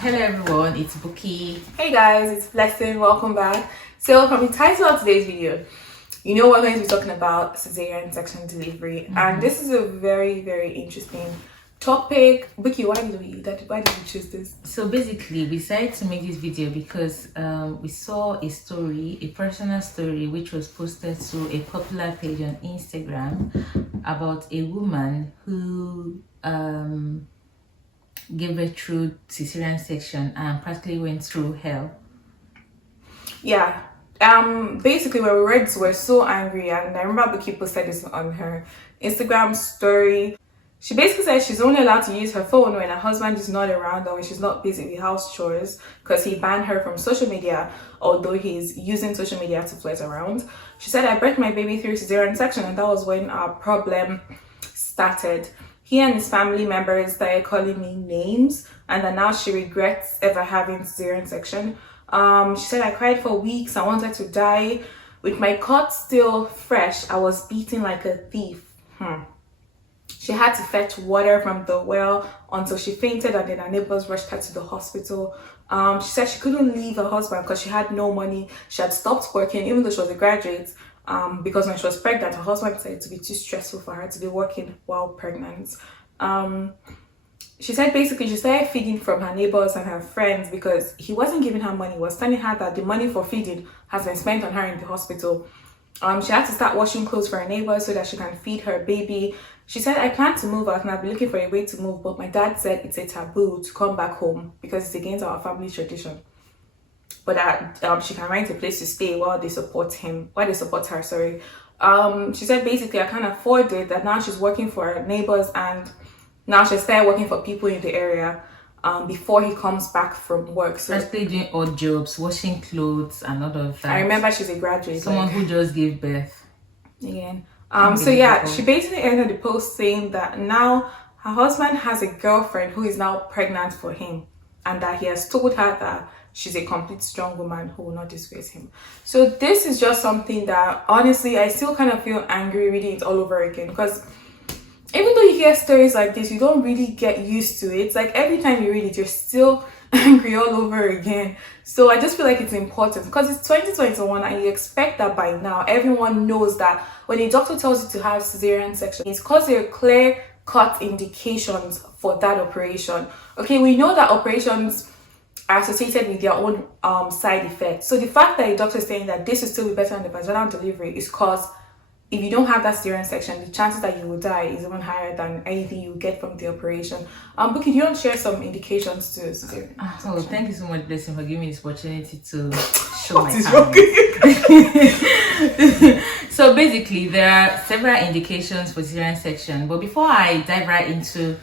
Hello everyone, it's Buki. Hey guys, it's Blessing. Welcome back. So from the title of today's video, you know we're going to be talking about cesarean section delivery, and this is a very interesting topic. Buki, why did you choose this? So basically, we decided to make this video because we saw a personal story, which was posted to a popular page on Instagram about a woman who gave birth through cesarean section and practically went through hell. Yeah. Basically when we read this, we're so angry, and I remember Buki posted this on her Instagram story. She basically said she's only allowed to use her phone when her husband is not around or when she's not busy with house chores, because he banned her from social media, although he's using social media to flirt around. She said, I birthed my baby through cesarean section, and that was when our problem started. He and his family members started calling me names, and then now she regrets ever having cesarean section. She said, I cried for weeks. I wanted to die. With my cut still fresh, I was beaten like a thief. She had to fetch water from the well until she fainted, and then her neighbors rushed her to the hospital. She said she couldn't leave her husband because she had no money. She had stopped working even though she was a graduate, because when she was pregnant, her husband said it to be too stressful for her to be working while pregnant. She said basically she started feeding from her neighbors and her friends because he wasn't giving her money. He was telling her that the money for feeding has been spent on her in the hospital. She had to start washing clothes for her neighbors so that she can feed her baby. She said, I plan to move out and I've been looking for a way to move, but my dad said it's a taboo to come back home because it's against our family tradition. But that she can rent a place to stay while they support her, sorry. She said basically I can't afford it, that now she's working for her neighbors, and now she started working for people in the area before he comes back from work. So Practically doing odd jobs, washing clothes and all of that. I remember she's a graduate. Someone who just gave birth. Again. So yeah, she basically ended the post saying that now her husband has a girlfriend who is now pregnant for him, and that he has told her that she's a complete strong woman who will not disgrace him. So this is just something that honestly I still kind of feel angry reading it all over again, because even though you hear stories like this, you don't really get used to it. It's like every time you read it, you're still angry all over again. So I just feel like it's important because it's 2021 and you expect that by now everyone knows that when a doctor tells you to have cesarean section, it's because there are clear-cut indications for that operation. Okay, we know that operations are associated with their own side effects. So the fact that a doctor is saying that this will still be better than the vaginal delivery is because if you don't have that cesarean section, the chances that you will die is even higher than anything you get from the operation. But can you want to share some indications to cesarean? Oh, thank you so much, Blessing, for giving me this opportunity to show my talent. So basically, there are several indications for cesarean section. But before I dive right into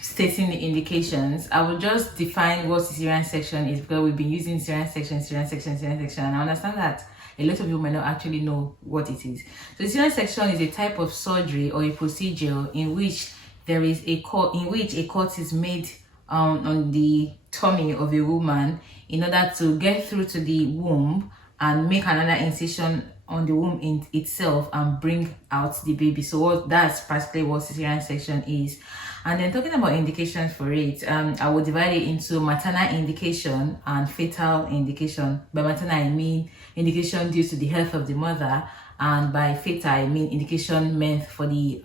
stating the indications, I will just define what cesarean section is, because we've been using cesarean section, and I understand that a lot of people might not actually know what it is. So cesarean section is a type of surgery or a procedure in which there is a cut is made on the tummy of a woman in order to get through to the womb and make another incision on the womb in itself and bring out the baby. So that's practically what cesarean section is. And then talking about indications for it, I will divide it into maternal indication and fetal indication. By maternal, I mean indication due to the health of the mother, and by fetal, I mean indication meant for the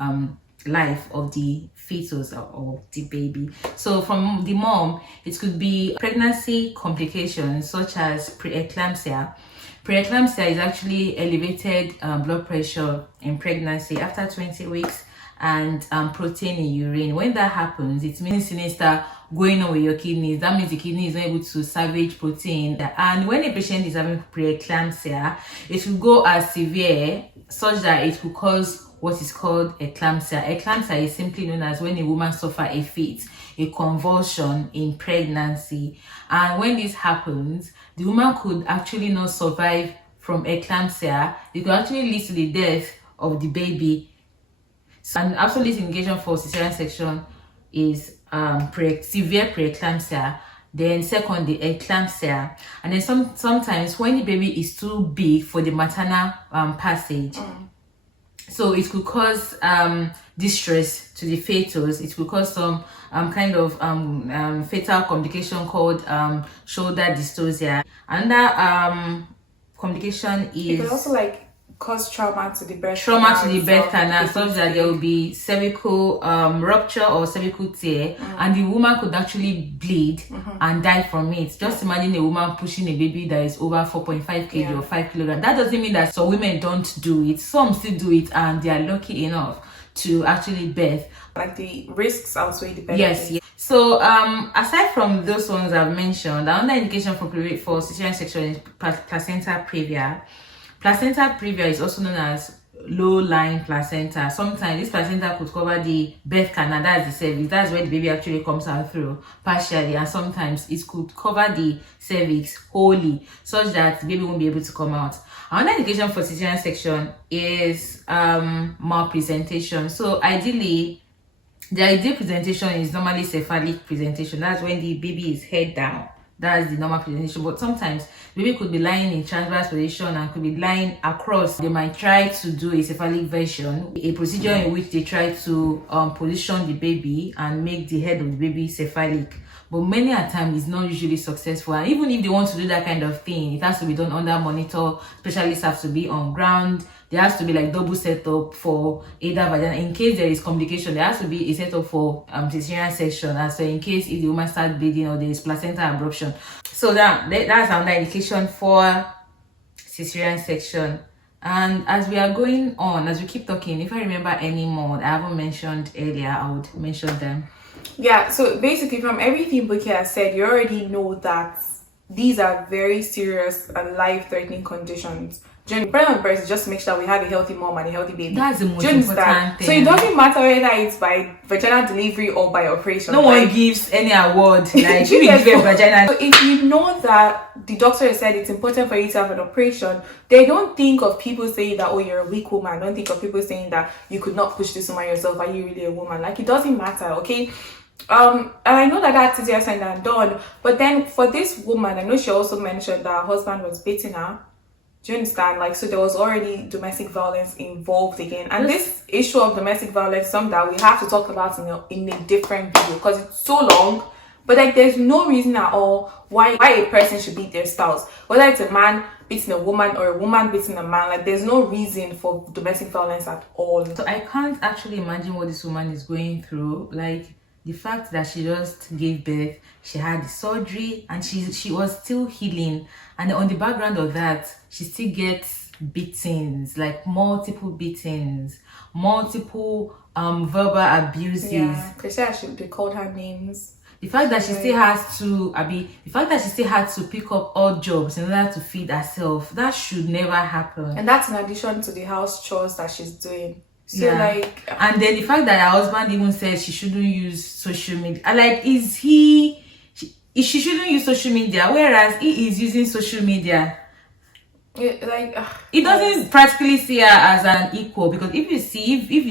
life of the fetus or the baby. So from the mom, it could be pregnancy complications such as preeclampsia. Preeclampsia is actually elevated blood pressure in pregnancy after 20 weeks and protein in urine. When that happens, it means sinister going on with your kidneys. That means the kidney is not able to salvage protein. And when a patient is having preeclampsia, it will go as severe such that it will cause what is called eclampsia. Eclampsia is simply known as when a woman suffers a fit, a convulsion in pregnancy. And when this happens, the woman could actually not survive from eclampsia. It could actually lead to the death of the baby. So, an absolute indication for cesarean section is severe preeclampsia. Then second, the eclampsia. And then sometimes when the baby is too big for the maternal passage, So it could cause distress to the fetus. It could cause some kind of fetal complication called shoulder dystocia. Another complication It could is also like cause trauma to the birth trauma to the birth itself, canal, such that there will be cervical rupture or cervical tear, and the woman could actually bleed and die from it. Just imagine a woman pushing a baby that is over 4.5 kg or 5 kilograms. That doesn't mean that some women don't do it. Some still do it, and they are lucky enough to actually birth. Like the risks outweigh the benefits. Yes. So aside from those ones I've mentioned, another indication for cesarean section is placenta previa. Placenta previa is also known as low-lying placenta. Sometimes this placenta could cover the birth canal, that's the cervix, that's where the baby actually comes out through partially, and sometimes it could cover the cervix wholly, such that the baby won't be able to come out. Another indication for cesarean section is malpresentation. So ideally, the ideal presentation is normally cephalic presentation. That's when the baby is head down. That's the normal presentation. But sometimes baby could be lying in transverse position and could be lying across. They might try to do a cephalic version, a procedure in which they try to position the baby and make the head of the baby cephalic. But many a time it's not usually successful. And even if they want to do that kind of thing, it has to be done under monitor. Specialists have to be on ground. There has to be like double setup for either vagina. In case there is complication, there has to be a setup for cesarean section, as well in case if the woman starts bleeding or there is placenta abruption. So that's another indication for cesarean section. And as we are going on, as we keep talking, if I remember any more that I haven't mentioned earlier, I would mention them. Yeah, so basically from everything Buki has said, you already know that these are very serious and life-threatening conditions. During pregnant birth, just make sure we have a healthy mom and a healthy baby. That's the most important thing. So it doesn't matter whether it's by vaginal delivery or by operation. No one gives any award. Like you give vagina. So if you know that the doctor has said it's important for you to have an operation, they don't think of people saying that, oh, you're a weak woman. Don't think of people saying that you could not push this woman yourself. Are you really a woman? Like, it doesn't matter, okay? And I know that that's easier said than done. But then for this woman, I know she also mentioned that her husband was beating her. Do you understand? Like, so there was already domestic violence involved again. And this issue of domestic violence is something that we have to talk about in a different video because it's so long. But like, there's no reason at all why a person should beat their spouse. Whether it's a man beating a woman or a woman beating a man, like there's no reason for domestic violence at all. So I can't actually imagine what this woman is going through. Like, the fact that she just gave birth, she had the surgery, and she was still healing. And on the background of that, she still gets beatings, like multiple beatings, multiple verbal abuses. Yeah, because they called her names. The fact that she still has to, the fact that she still had to pick up odd jobs in order to feed herself, that should never happen. And that's in addition to the house chores that she's doing. So like, and then the fact that her husband even said she shouldn't use social media. Like, she shouldn't use social media, whereas he is using social media. It doesn't practically see her as an equal, because if you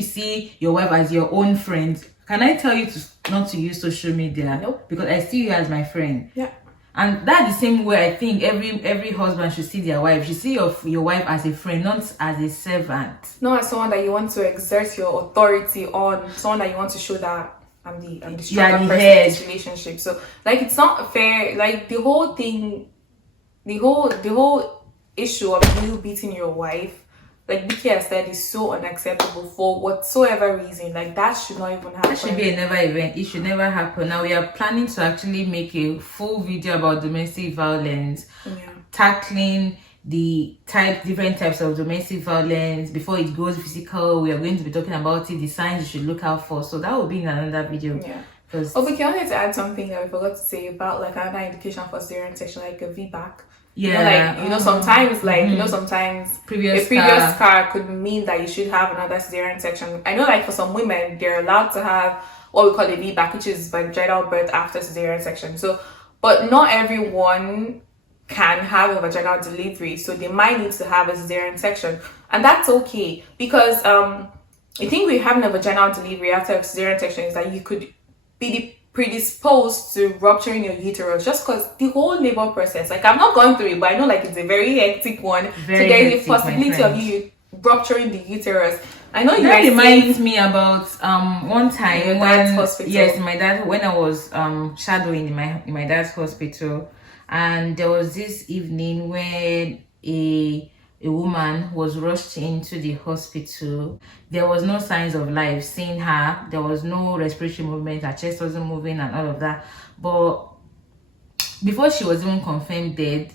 see your wife as your own friend, can I tell you not to use social media? Nope. Because I see you as my friend. Yeah. And that's the same way I think every husband should see their wife. You should see your wife as a friend, not as a servant. Not as someone that you want to exert your authority on, someone that you want to show that I'm the stronger person in this relationship. So like, it's not fair. Like, the whole issue of you beating your wife, like Vicky has said, is so unacceptable for whatsoever reason. Like, that should not even happen. That should be a never event. It should never happen. Now we are planning to actually make a full video about domestic violence, tackling the different types of domestic violence before it goes physical. We are going to be talking about it, the signs you should look out for. So that will be in another video. Yeah. Vicky, I wanted to add something that we forgot to say about like another indication for cesarean section, like a VBAC. Yeah, sometimes sometimes previous scar could mean that you should have another cesarean section. I know, like, for some women, they're allowed to have what we call a VBAC, which is vaginal birth after cesarean section. So, but not everyone can have a vaginal delivery, so they might need to have a cesarean section, and that's okay, because I think we're having a vaginal delivery after a cesarean section is that you could be predisposed to rupturing your uterus, just because the whole labor process, like, I've not gone through it, but I know, like, it's a very hectic one. So there is a possibility of you rupturing the uterus. I know you That were reminds saying me about one time your when dad's hospital. yes, my dad, when I was shadowing in my dad's hospital, and there was this evening when a woman was rushed into the hospital. There was no signs of life. Seeing her, there was no respiratory movement. Her chest wasn't moving and all of that. But before she was even confirmed dead,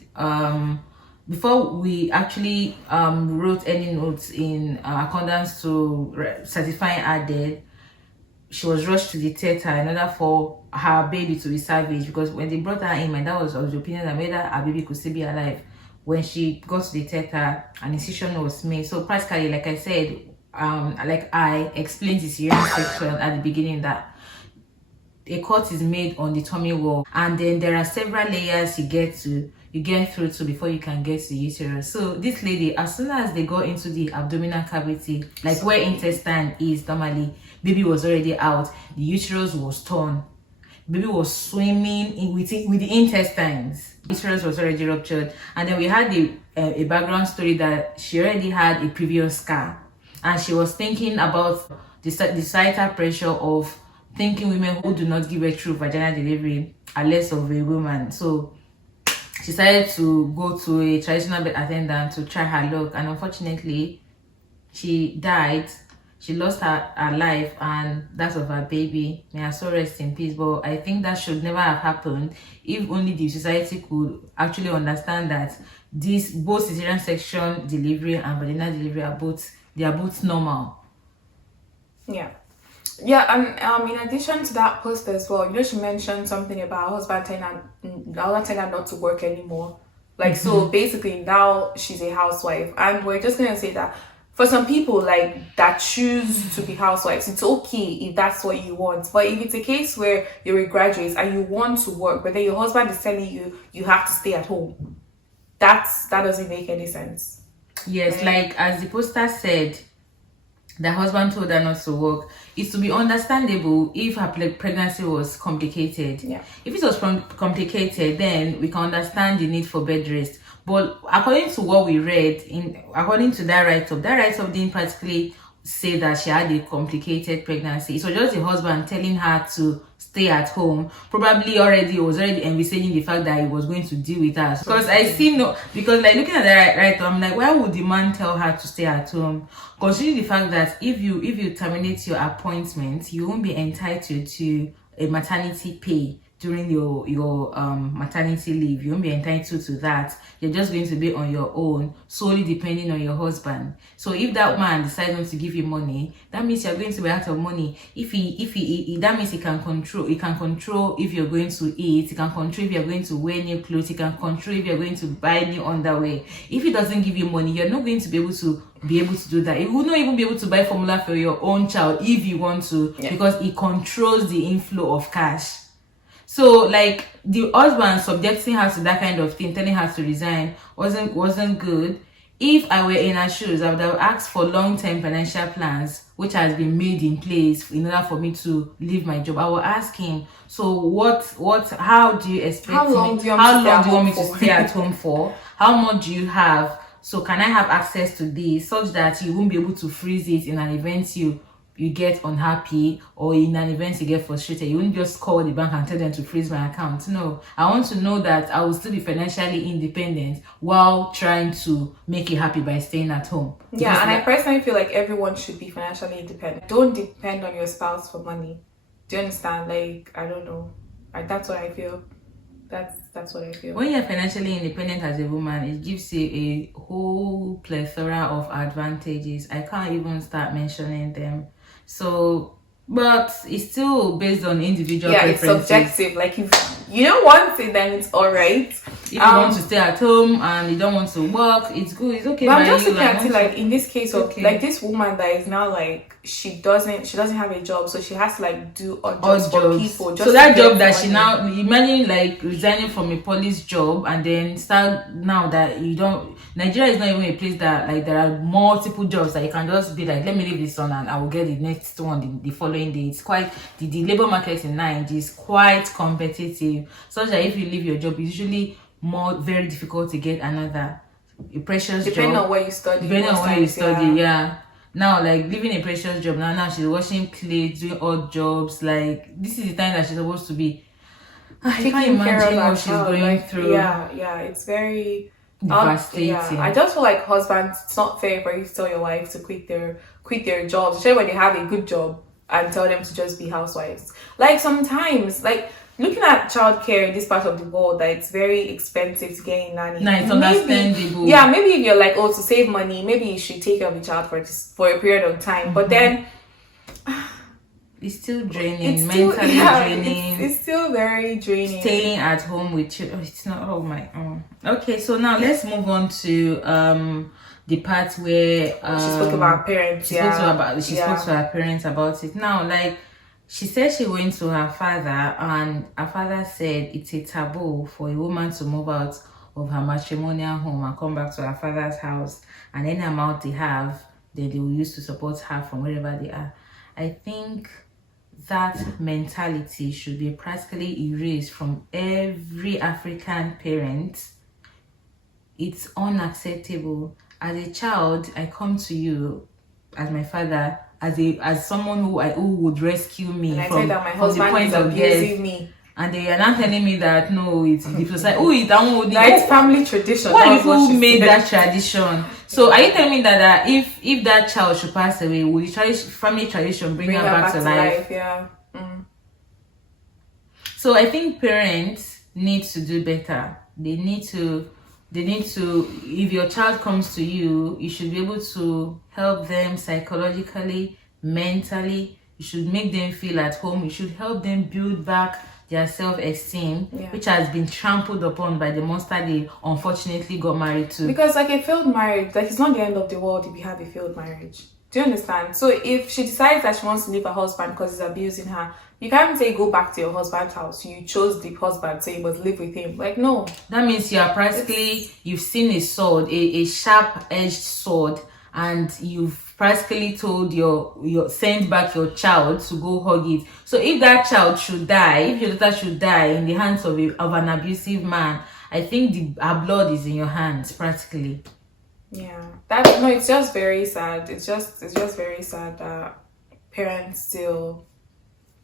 before we actually wrote any notes in accordance to certifying her dead, she was rushed to the theater in order for her baby to be salvaged, because when they brought her in, my dad was of the opinion that whether her baby could still be alive. When she got to the theater, an incision was made. So practically, like I said, like I explained this hearing section at the beginning, that a cut is made on the tummy wall, and then there are several layers you get through to before you can get to uterus. So this lady, as soon as they got into the abdominal cavity, like where intestine is normally, baby was already out. The uterus was torn. Baby was swimming with the intestines. Uterus was already ruptured, and then we had a background story that she already had a previous scar, and she was thinking about the societal pressure of thinking women who do not give birth through vaginal delivery are less of a woman. So she decided to go to a traditional birth attendant to try her luck, and unfortunately she died. She lost her life and that of her baby. May her soul rest in peace. But I think that should never have happened if only the society could actually understand that this both cesarean section delivery and vaginal delivery are both normal. Yeah, and in addition to that post as well, you know, she mentioned something about her husband telling her not to work anymore. Like, so basically now she's a housewife, and we're just gonna say that for some people like that choose to be housewives, it's okay if that's what you want. But if it's a case where you're a graduate and you want to work, but then your husband is telling you you have to stay at home, that doesn't make any sense. Yes, like as the poster said, the husband told her not to work. It's to be understandable if her pregnancy was complicated. Yeah. If it was complicated, then we can understand the need for bed rest. But according to what we read, according to that write-up didn't particularly say that she had a complicated pregnancy. It was just the husband telling her to stay at home. Probably was already envisaging the fact that he was going to deal with her. Because like looking at that right, I'm like, why would the man tell her to stay at home? Considering the fact that if you terminate your appointment, you won't be entitled to a maternity pay during your maternity leave. You won't be entitled to that. You're just going to be on your own, solely depending on your husband. So if that man decides not to give you money, that means you're going to be out of money. If he that means he can control if you're going to eat, he can control if you're going to wear new clothes, he can control if you're going to buy new underwear. If he doesn't give you money, you're not going to be able to do that. You will not even be able to buy formula for your own child if you want to, because he controls the inflow of cash. So like the husband subjecting her to that kind of thing, telling her to resign wasn't good. If I were in her shoes, I would have asked for long-term financial plans, which has been made in place in order for me to leave my job. I will ask him, so how do you expect how long do you want me to stay at home for? How much do you have? So can I have access to this such that you won't be able to freeze it in an event you get unhappy, or in an event you get frustrated? You won't just call the bank and tell them to freeze my account. No, I want to know that I will still be financially independent while trying to make you happy by staying at home. Yeah, and I personally feel like everyone should be financially independent. Don't depend on your spouse for money. Do you understand? Like, I don't know. That's what I feel. That's what I feel. When you're financially independent as a woman, it gives you a whole plethora of advantages. I can't even start mentioning them. So, but it's still based on individual preferences. It's subjective. Like, if you don't want it, then it's all right. If you want to stay at home and you don't want to work, it's good. It's okay. But I'm just looking at it like in this case of like this woman that is now like she doesn't have a job, so she has to like do odd jobs for people. Just so that job that she now imagine like resigning from a police job and then start now that you don't. Nigeria is not even a place that like there are multiple jobs that you can just be like, let me leave this one and I will get the next one the following day. It's quite the labor market in Nigeria is quite competitive, such that if you leave your job, it's usually very difficult to get another precious depending job. on where you study. Depending on where you study, yeah. now, like living a precious job. Now she's washing plates, doing odd jobs. Like this is the time that she's supposed to be. I can't Taking care of imagine our what she's child, going like, through. yeah, it's very Devastating. yeah. I just feel like husbands, it's not fair for you to tell your wife to quit their jobs, especially when they have a good job, and tell them to just be housewives. Like sometimes, like looking at childcare in this part of the world, that it's very expensive to get a nanny. No, it's understandable. Yeah, maybe if you're like, oh, to save money, maybe you should take care of the child for a period of time. But then it's still draining, it's still, mentally draining. It's still very draining. Staying at home with children, it's not. Oh my. Okay, so now let's move on to the part where She spoke about her parents. She spoke to her parents about it. Now, like she said, she went to her father, and her father said it's a taboo for a woman to move out of her matrimonial home and come back to her father's house, and any amount they have, then they will use to support her from wherever they are. I think that mentality should be practically erased from every African parent. It's unacceptable. As a child, I come to you as my father, as someone who would rescue me and from, I said that my from the husband point is of abusing death. me. And they are not telling me that no, it's the society. Oh, it's That's family tradition. Why That's people what she made said. that tradition? So are you telling me that if that child should pass away, will the family tradition bring her back to life? Yeah. So I think parents need to do better. They need to, if your child comes to you, you should be able to help them psychologically, mentally. You should make them feel at home. You should help them build back their self-esteem, which has been trampled upon by the monster they unfortunately got married to. Because like a failed marriage, like it's not the end of the world if you have a failed marriage. Do you understand? So if she decides that she wants to leave her husband because he's abusing her, you can't say go back to your husband's house. You chose the husband, so you must live with him. Like, no. That means you are practically, you've seen a sword, a sharp-edged sword, and you've practically told your send back your child to go hug it. So if that child should die, if your daughter should die in the hands of an abusive man, I think her blood is in your hands practically. Yeah, it's just very sad. It's just very sad that parents still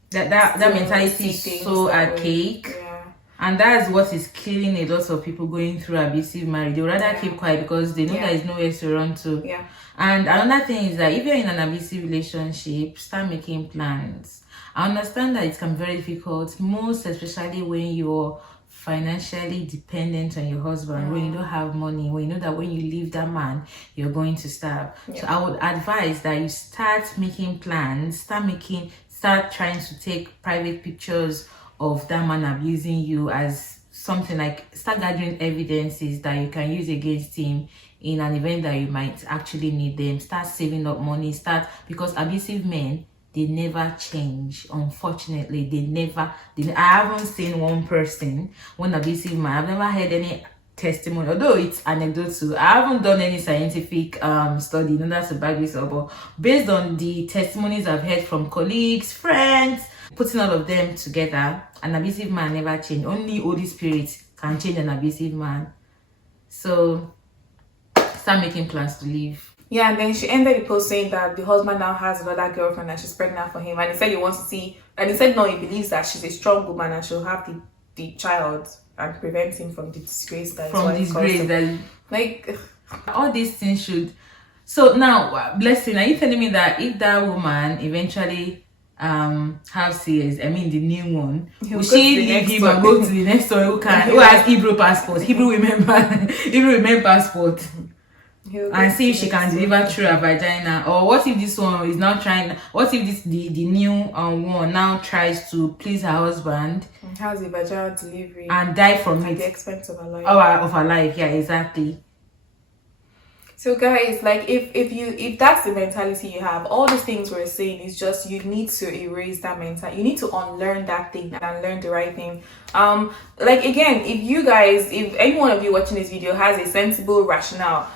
that mentality is so archaic. Yeah. And that's what is killing a lot of people going through abusive marriage. They would rather keep quiet because they know there is nowhere to run to. Yeah. And another thing is that if you're in an abusive relationship, start making plans. I understand that it can be very difficult, most especially when you're financially dependent on your husband, when you don't have money, when you know that when you leave that man, you're going to starve. So I would advise that you start making plans, start trying to take private pictures of that man abusing you, as something like start gathering evidences that you can use against him in an event that you might actually need them. Start saving up money, because abusive men, they never change. Unfortunately, I haven't seen one abusive man. I've never heard any testimony, although it's anecdotal. I haven't done any scientific study in order to back this up, but based on the testimonies I've heard from colleagues, friends, putting all of them together, an abusive man never changed. Only Holy Spirit can change an abusive man. So start making plans to leave. Yeah, and then she ended the post saying that the husband now has another girlfriend and she's pregnant for him, and he said he wants to see, and he said no, he believes that she's a strong woman and she'll have the child and prevent him from the disgrace that like all these things should. So now, Blessing, are you telling me that if that woman eventually have CS, I mean the new one, will she leave him and go to the next one who has Hebrew passport, Hebrew women passport, and see if she can deliver through her vagina? Or what if this one is now trying, what if the new one now tries to please her husband, has a vaginal delivery and die from it at the expense of her life? Of her life, yeah, exactly. So guys, like if that's the mentality you have, all the things we're saying is just you need to erase that mentality. You need to unlearn that thing and learn the right thing. Like again, if any one of you watching this video has a sensible rationale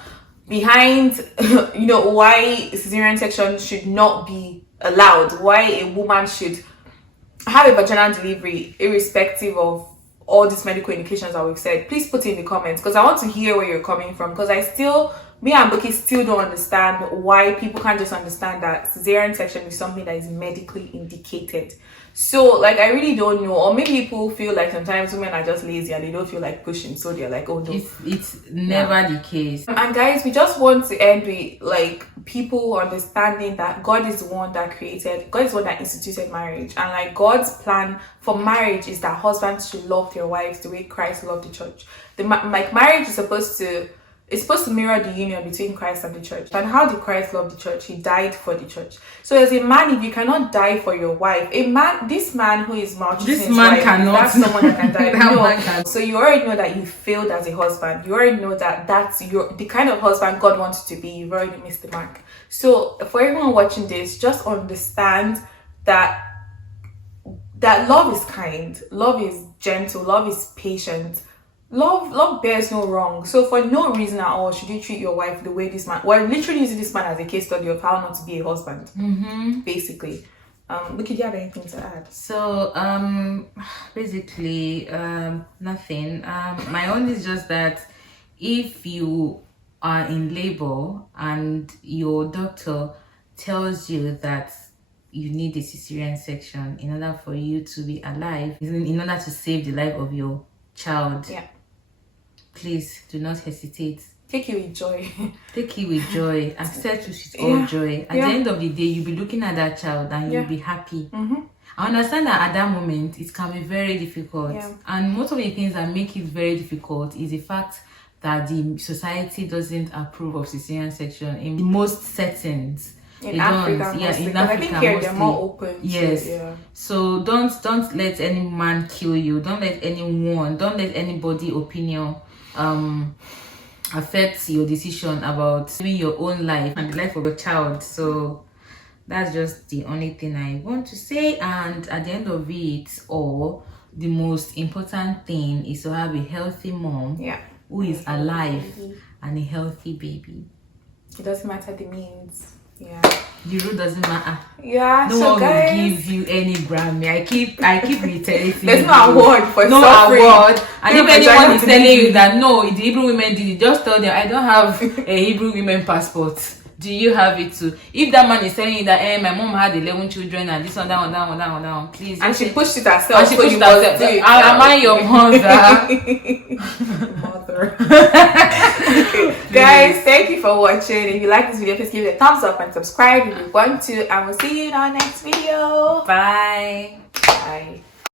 behind why cesarean section should not be allowed, why a woman should have a vaginal delivery irrespective of all these medical indications that we've said, please put it in the comments, because I want to hear where you're coming from, because me and Buki still don't understand why people can't just understand that cesarean section is something that is medically indicated. So like, I really don't know. Or maybe people feel like sometimes women are just lazy and they don't feel like pushing, so they're like, oh no. It's never the case. And guys, we just want to end with like people understanding that God is the one that instituted marriage, and like God's plan for marriage is that husbands should love their wives the way Christ loved the church. Like marriage is supposed to mirror the union between Christ and the church. And how did Christ love the church? He died for the church. So as a man, if you cannot die for your wife, this man who is maltreating his wife, that's someone that can die. No. So you already know that you failed as a husband. You already know that that's the kind of husband God wants you to be. You've already missed the mark. So for everyone watching this, just understand that love is kind, love is gentle, love is patient. Love bears no wrong. So for no reason at all should you treat your wife the way this man. We're literally using this man as a case study of how not to be a husband. Basically. Look, do you have anything to add? So basically nothing. My own is just that if you are in labor and your doctor tells you that you need a cesarean section in order for you to be alive, in order to save the life of your child, please do not hesitate. Take it with joy. Take it with joy. Accept it with all joy. At the end of the day, you'll be looking at that child and you'll be happy. I understand that at that moment it can be very difficult, and most of the things that make it very difficult is the fact that the society doesn't approve of cesarean section in most settings. In Africa, in Africa, I think here they're more open. Yes. So don't let any man kill you. Don't let anybody opinion affect your decision about living your own life and the life of your child. So that's just the only thing I want to say. And at the end of it all, the most important thing is to have a healthy mom who is alive and a healthy baby. It doesn't matter the means. The rule doesn't matter. No one will give you any Grammy. I keep reiterating. There's no award for suffering. Award. And if anyone is telling you that no, the Hebrew women did it, just tell them I don't have a Hebrew women passport. Do you have it too? If that man is telling you that my mom had 11 children and this one, that one, please. And she pushed it herself. Am I your mother? Guys, thank you for watching. If you like this video, please give it a thumbs up and subscribe if you want to. And we'll see you in our next video. Bye. Bye.